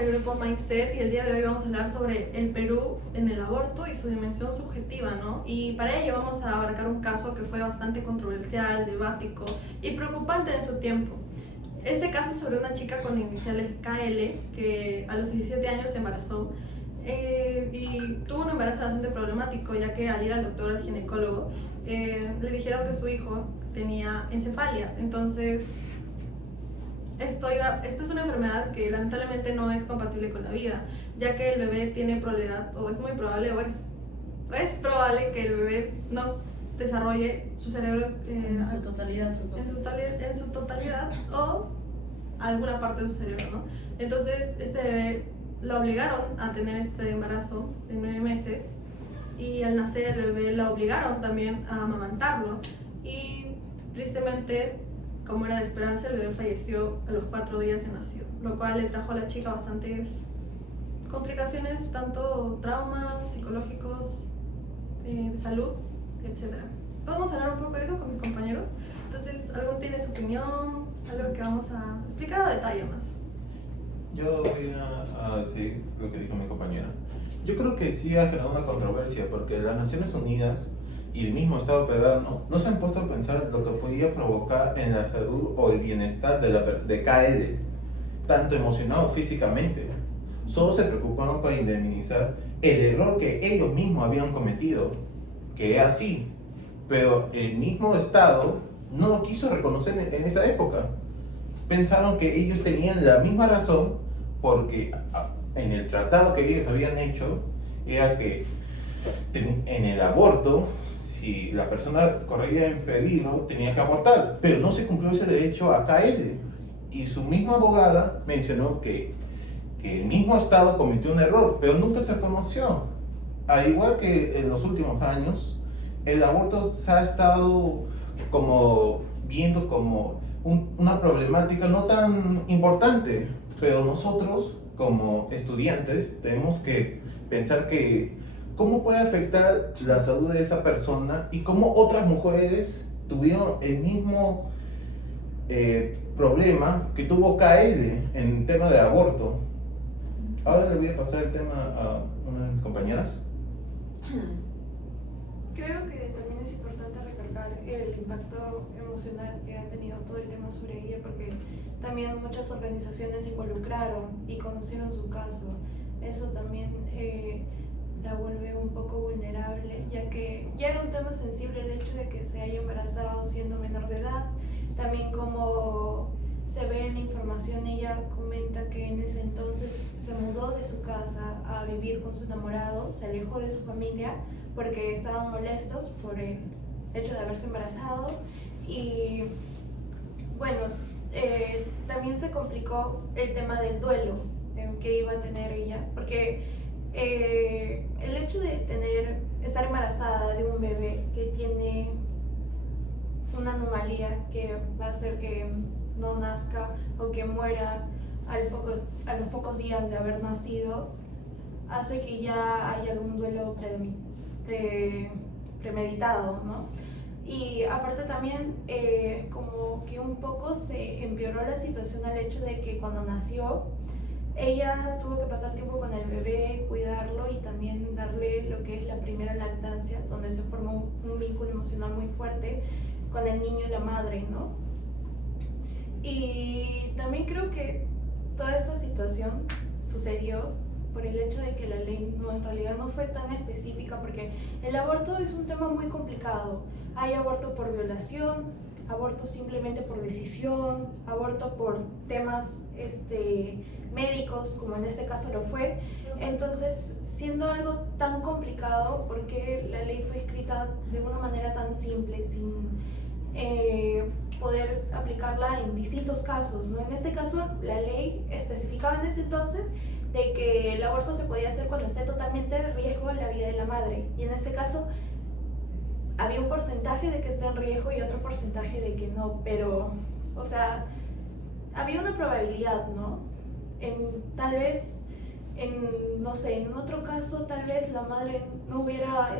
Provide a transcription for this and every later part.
al grupo Mindset y el día de hoy vamos a hablar sobre el Perú en el aborto y su dimensión subjetiva, ¿no? Y para ello vamos a abarcar un caso que fue bastante controversial, debático y preocupante en su tiempo. Este caso es sobre una chica con iniciales KL que a los 17 años se embarazó y tuvo un embarazo bastante problemático, ya que al ir al doctor, al ginecólogo, le dijeron que su hijo tenía encefalia. Entonces esto es una enfermedad que lamentablemente no es compatible con la vida, ya que el bebé tiene probabilidad, o es muy probable, es probable que el bebé no desarrolle su cerebro en su totalidad o alguna parte de su cerebro, ¿no? Entonces este bebé la obligaron a tener este embarazo de 9 meses y al nacer el bebé la obligaron también a amamantarlo y tristemente, como era de esperarse, el bebé falleció a los 4 días de nacido, lo cual le trajo a la chica bastantes complicaciones, tanto traumas psicológicos, de salud, etc. Vamos a hablar un poco de eso con mis compañeros. Entonces, ¿alguno tiene su opinión? Algo que vamos a explicar a detalle más. Yo voy a decir lo que dijo mi compañera. Yo creo que sí ha generado una controversia porque las Naciones Unidas y el mismo Estado peruano no se han puesto a pensar lo que podía provocar en la salud o el bienestar de KL, tanto emocional o físicamente. Solo se preocuparon para indemnizar el error que ellos mismos habían cometido, que es así, pero el mismo Estado no lo quiso reconocer en esa época. Pensaron que ellos tenían la misma razón porque en el tratado que ellos habían hecho era que en el aborto, si la persona corría en peligro, tenía que abortar, pero no se cumplió ese derecho a KL. Y su misma abogada mencionó que el mismo Estado cometió un error, pero nunca se reconoció. Al igual que en los últimos años, el aborto se ha estado viendo como una problemática no tan importante, pero nosotros como estudiantes tenemos que pensar que cómo puede afectar la salud de esa persona y cómo otras mujeres tuvieron el mismo problema que tuvo KL en tema de aborto. Ahora le voy a pasar el tema a una de mis compañeras. Creo que también es importante recalcar el impacto emocional que ha tenido todo el tema sobre ella, porque también muchas organizaciones se involucraron y conocieron su caso. Eso también la vuelve un poco vulnerable, ya que ya era un tema sensible el hecho de que se haya embarazado siendo menor de edad. También, como se ve en la información, ella comenta que en ese entonces se mudó de su casa a vivir con su enamorado, se alejó de su familia porque estaban molestos por el hecho de haberse embarazado. Y bueno, también se complicó el tema del duelo que iba a tener ella, porque el hecho de estar embarazada de un bebé que tiene una anomalía que va a hacer que no nazca o que muera a los pocos días de haber nacido, hace que ya haya algún duelo premeditado, ¿no? Y aparte también como que un poco se empeoró la situación al hecho de que cuando nació ella tuvo que pasar tiempo con el bebé, cuidarlo y también darle lo que es la primera lactancia, donde se forma un vínculo emocional muy fuerte con el niño y la madre, ¿no? Y también creo que toda esta situación sucedió por el hecho de que la ley en realidad no fue tan específica, porque el aborto es un tema muy complicado. Hay aborto por violación, aborto simplemente por decisión, aborto por temas médicos, como en este caso lo fue. Entonces, siendo algo tan complicado, ¿por qué la ley fue escrita de una manera tan simple, sin poder aplicarla en distintos casos, ¿no? En este caso, la ley especificaba en ese entonces de que el aborto se podía hacer cuando esté totalmente en riesgo la vida de la madre, y en este caso había un porcentaje de que esté en riesgo y otro porcentaje de que no, pero, o sea, había una probabilidad, ¿no? Tal vez, no sé, en otro caso, tal vez la madre no hubiera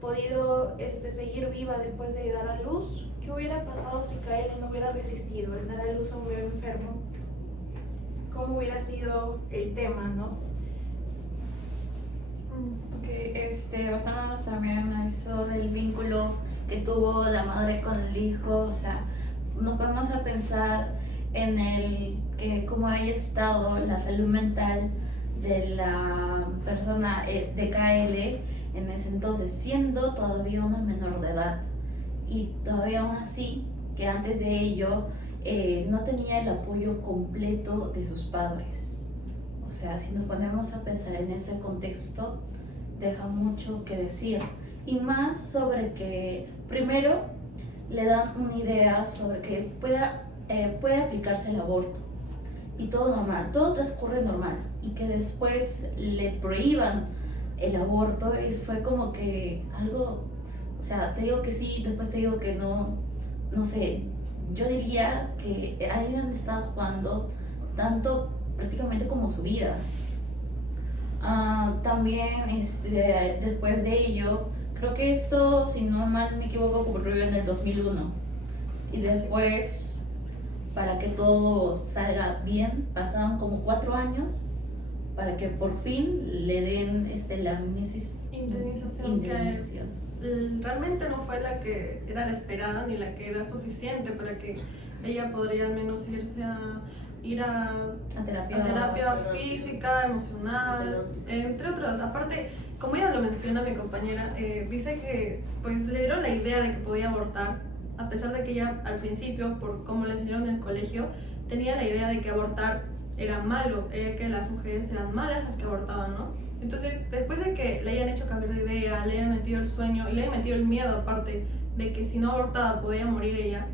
podido seguir viva después de dar a luz. ¿Qué hubiera pasado si KL no hubiera resistido el dar a luz a un bebé enfermo? cómo hubiera sido el tema, ¿no? Que basándonos también en eso del vínculo que tuvo la madre con el hijo, o sea, nos vamos a pensar en el que cómo haya estado la salud mental de la persona de KL en ese entonces, siendo todavía una menor de edad, y todavía aún así que antes de ello no tenía el apoyo completo de sus padres. O sea, si nos ponemos a pensar en ese contexto, deja mucho que decir, y más sobre que primero le dan una idea sobre que puede aplicarse el aborto y todo normal, todo transcurre normal, y que después le prohíban el aborto, y fue como que algo, o sea, te digo que sí, después te digo que no, no sé, yo diría que hayan estado jugando tanto prácticamente como su vida. También después de ello, creo que esto, si no mal me equivoco, ocurrió en el 2001. Y después, para que todo salga bien, pasaron como 4 años para que por fin le den la Indemnización, que realmente no fue la que era la esperada ni la que era suficiente para que ella podría al menos ir a terapia física, emocional, entre otros. Aparte, como ella lo menciona, mi compañera, dice que pues le dieron la idea de que podía abortar, a pesar de que ella al principio, por cómo le enseñaron en el colegio, tenía la idea de que abortar era malo, que las mujeres eran malas las que abortaban, ¿no? Entonces, después de que le hayan hecho cambiar de idea, le hayan metido el sueño y le hayan metido el miedo, aparte de que si no abortaba podía morir ella,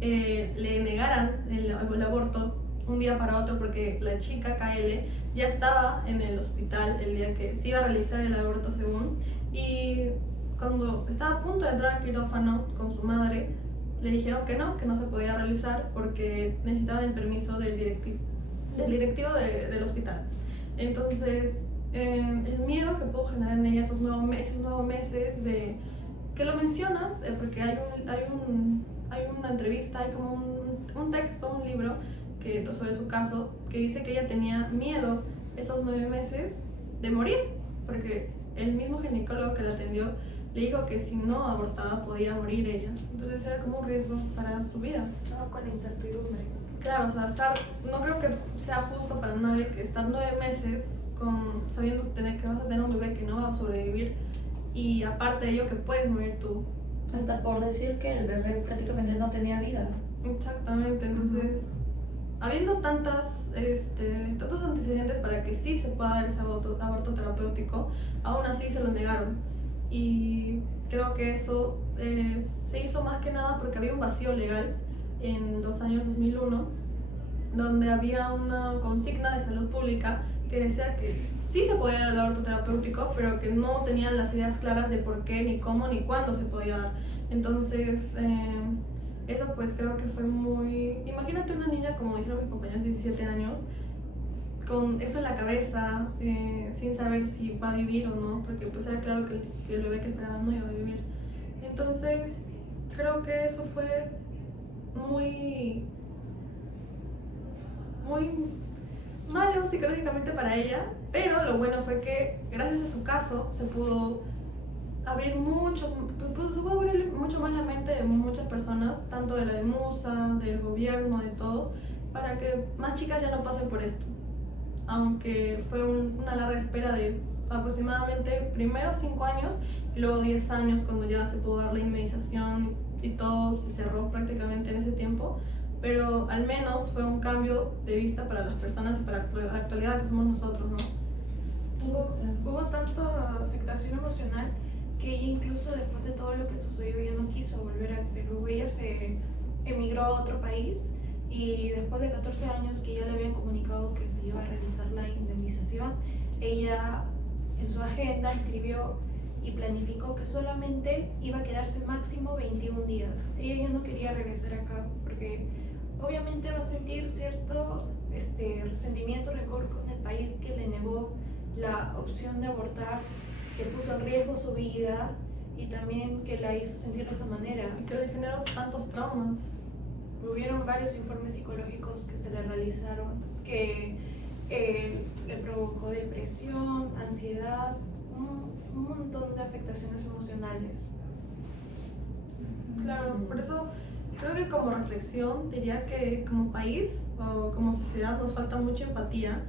le negaran el aborto un día para otro, porque la chica KL ya estaba en el hospital el día que se iba a realizar el aborto según, y cuando estaba a punto de entrar al quirófano con su madre, le dijeron que no se podía realizar porque necesitaban el permiso del directivo del hospital. Entonces, el miedo que pudo generar en ella esos 9 meses de que lo menciona, porque hay una entrevista, hay como un texto, un libro sobre su caso, que dice que ella tenía miedo esos 9 meses de morir, porque el mismo ginecólogo que la atendió le dijo que si no abortaba podía morir ella. Entonces era como un riesgo para su vida. Estaba con la incertidumbre. Claro, o sea, no creo que sea justo para nadie que estar 9 meses sabiendo que vas a tener un bebé que no va a sobrevivir, y aparte de ello que puedes morir tú. Hasta por decir que el bebé prácticamente no tenía vida. Exactamente, entonces, habiendo tantos antecedentes para que sí se pueda dar ese aborto terapéutico, aún así se lo negaron. Y creo que eso se hizo más que nada porque había un vacío legal en los años 2001, donde había una consigna de salud pública que decía que sí se podía dar el aborto terapéutico, pero que no tenían las ideas claras de por qué, ni cómo, ni cuándo se podía dar. Entonces, eso pues creo que fue muy... Imagínate una niña, como dijeron mis compañeros, de 17 años, con eso en la cabeza, sin saber si va a vivir o no, porque pues era claro que el bebé que esperaba no iba a vivir. Entonces, creo que eso fue muy malo psicológicamente para ella, pero lo bueno fue que gracias a su caso se pudo abrir mucho más la mente de muchas personas, tanto de la de Musa, del gobierno, de todos, para que más chicas ya no pasen por esto. Aunque fue una larga espera de aproximadamente primero 5 años y luego 10 años cuando ya se pudo dar la inmunización y todo se cerró prácticamente en ese tiempo, pero al menos fue un cambio de vista para las personas y para la actualidad que somos nosotros, ¿no? Hubo tanta afectación emocional que ella, incluso después de todo lo que sucedió, ya no quiso volver al Perú. Ella se emigró a otro país, y después de 14 años que ya le habían comunicado que se iba a realizar la indemnización, ella en su agenda escribió y planificó que solamente iba a quedarse máximo 21 días. Ella ya no quería regresar acá porque obviamente va a sentir cierto resentimiento, rencor con el país que le negó la opción de abortar, que puso en riesgo su vida y también que la hizo sentir de esa manera. Y que le generó tantos traumas. Hubieron varios informes psicológicos que se le realizaron que le provocó depresión, ansiedad, un montón de afectaciones emocionales. Claro, por eso creo que como reflexión diría que como país o como sociedad nos falta mucha empatía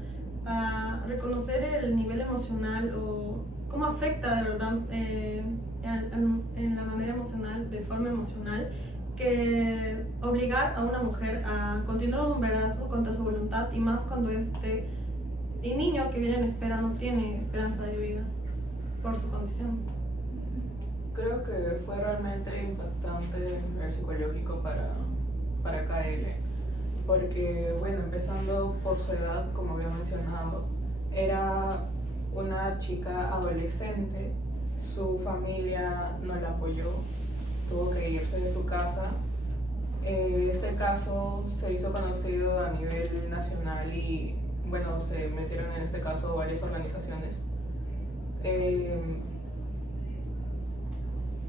a reconocer el nivel emocional o cómo afecta de verdad en la manera emocional, de forma emocional, que obligar a una mujer a continuar un embarazo contra su voluntad y más cuando el niño que viene en espera no tiene esperanza de vida por su condición. Creo que fue realmente impactante el psicológico para KL, porque, bueno, empezando por su edad, como había mencionado, era una chica adolescente, su familia no la apoyó, tuvo que irse de su casa. Este caso se hizo conocido a nivel nacional y, bueno, se metieron en este caso varias organizaciones.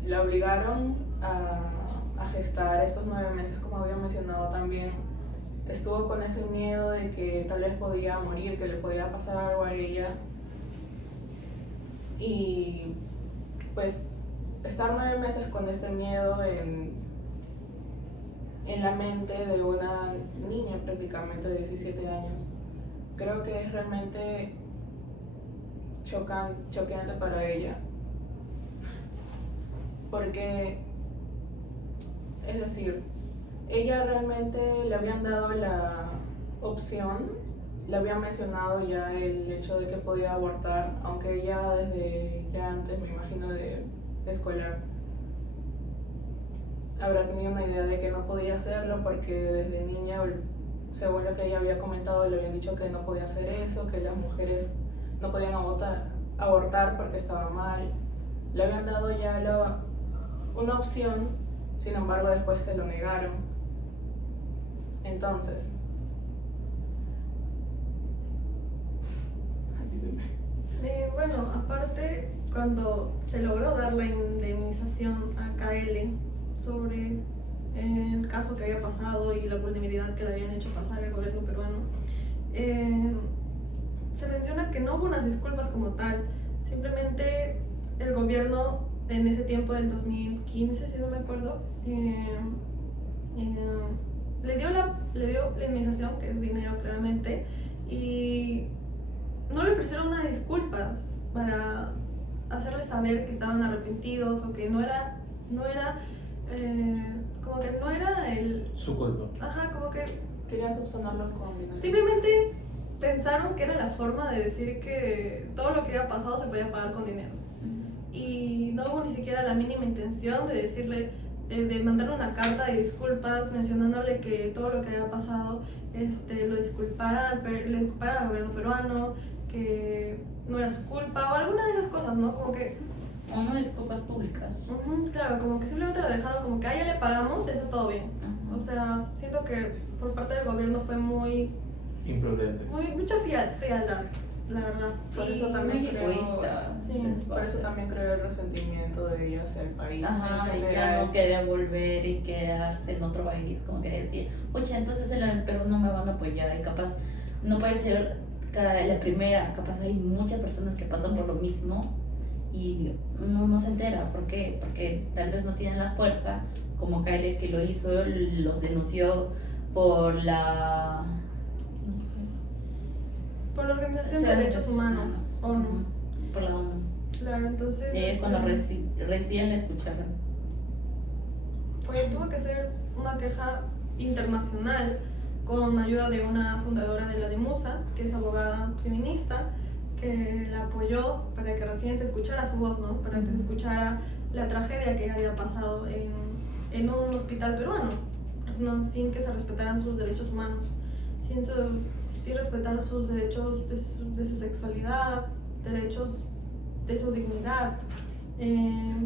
La obligaron a gestar esos 9 meses, como había mencionado también. Estuvo con ese miedo de que tal vez podía morir, que le podía pasar algo a ella. Y pues estar 9 meses con ese miedo en la mente de una niña prácticamente de 17 años, creo que es realmente choqueante para ella. Porque, es decir, ella realmente le habían dado la opción, le habían mencionado ya el hecho de que podía abortar, aunque ella desde ya antes, me imagino, de escolar, habrá tenido una idea de que no podía hacerlo porque desde niña, según lo que ella había comentado, le habían dicho que no podía hacer eso, que las mujeres no podían abortar porque estaba mal. Le habían dado ya una opción, sin embargo después se lo negaron. Entonces, Bueno, aparte, cuando se logró dar la indemnización a KL sobre el caso que había pasado y la vulnerabilidad que le habían hecho pasar el gobierno peruano, se menciona que no hubo unas disculpas como tal, simplemente el gobierno en ese tiempo del 2015, si no me acuerdo, le dio la indemnización, que es dinero claramente, y no le ofrecieron unas disculpas para hacerles saber que estaban arrepentidos o que no era como que no era Su culpa. Ajá, como que querían subsanarlo con dinero. simplemente pensaron que era la forma de decir que todo lo que había pasado se podía pagar con dinero. Y no hubo ni siquiera la mínima intención de decirle, de mandarle una carta de disculpas mencionándole que todo lo que había pasado le disculpara al gobierno peruano, que no era su culpa o alguna de esas cosas, ¿no? Como que Unas disculpas públicas. claro, como que simplemente lo dejaron como que ya le pagamos, está todo bien. Ajá. O sea, siento que por parte del gobierno fue Imprudente. mucha frialdad, la verdad. Por eso Y también Muy creo- egoísta. Sí, de su Por eso parte. también creo el resentimiento de ella hacia el país. Ajá, en y ya general. no querer volver y quedarse en otro país, como que decir, oye, entonces en el Perú no me van a apoyar y capaz no puede ser la primera, capaz hay muchas personas que pasan por lo mismo y uno no se entera. ¿Por qué? Porque tal vez no tienen la fuerza, como Kyle que lo hizo, los denunció por la Organización de Derechos Humanos, ONU. Ujú, por la ONU. Claro, entonces. Y es cuando recién la escucharon. Tuvo que hacer una queja internacional con ayuda de una fundadora de la DIMUSA, que es abogada feminista, que la apoyó para que recién se escuchara su voz, ¿no? Para que se escuchara la tragedia que había pasado en un hospital peruano, ¿no? Sin que se respetaran sus derechos humanos, sin respetar sus derechos de su sexualidad, derechos de su dignidad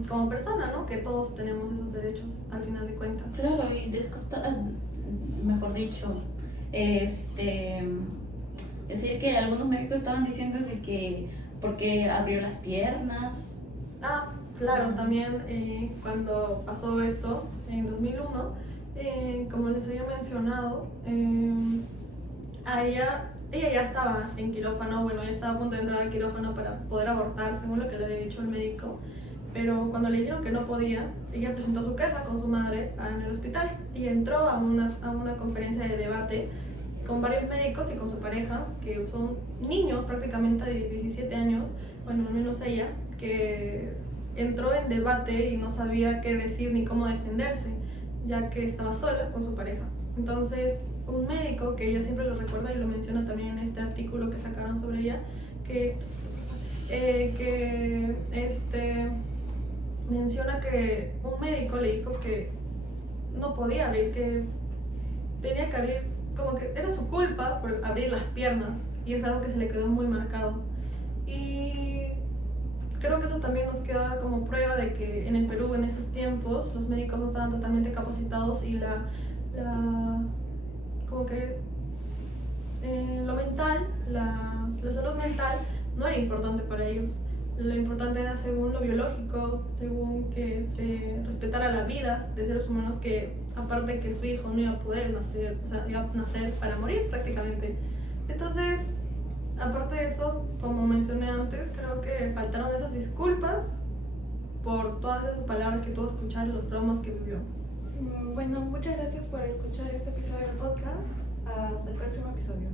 como persona, ¿no? Que todos tenemos esos derechos al final de cuentas. Claro, y mejor dicho, decir que algunos médicos estaban diciendo que porque abrió las piernas. Ah, claro, también cuando pasó esto en 2001, como les había mencionado, a ella ya estaba en quirófano, bueno, ella estaba a punto de entrar al quirófano para poder abortar, según lo que le había dicho el médico. Pero cuando le dijeron que no podía, ella presentó su queja con su madre en el hospital y entró a una conferencia de debate con varios médicos y con su pareja, que son niños prácticamente de 17 años, bueno, al menos ella, que entró en debate y no sabía qué decir ni cómo defenderse, ya que estaba sola con su pareja. Entonces, un médico, que ella siempre lo recuerda y lo menciona también en este artículo que sacaron sobre ella, que menciona que un médico le dijo que no podía abrir, que tenía que abrir, como que era su culpa por abrir las piernas, y es algo que se le quedó muy marcado. Y creo que eso también nos queda como prueba de que en el Perú en esos tiempos los médicos no estaban totalmente capacitados y como que lo mental, la salud mental no era importante para ellos. Lo importante era según lo biológico, según que se respetara la vida de seres humanos, que aparte que su hijo no iba a poder nacer, o sea, iba a nacer para morir prácticamente. Entonces, aparte de eso, como mencioné antes, creo que faltaron esas disculpas por todas esas palabras que tuvo que escuchar y los traumas que vivió. Bueno, muchas gracias por escuchar este episodio del podcast. Hasta el próximo episodio.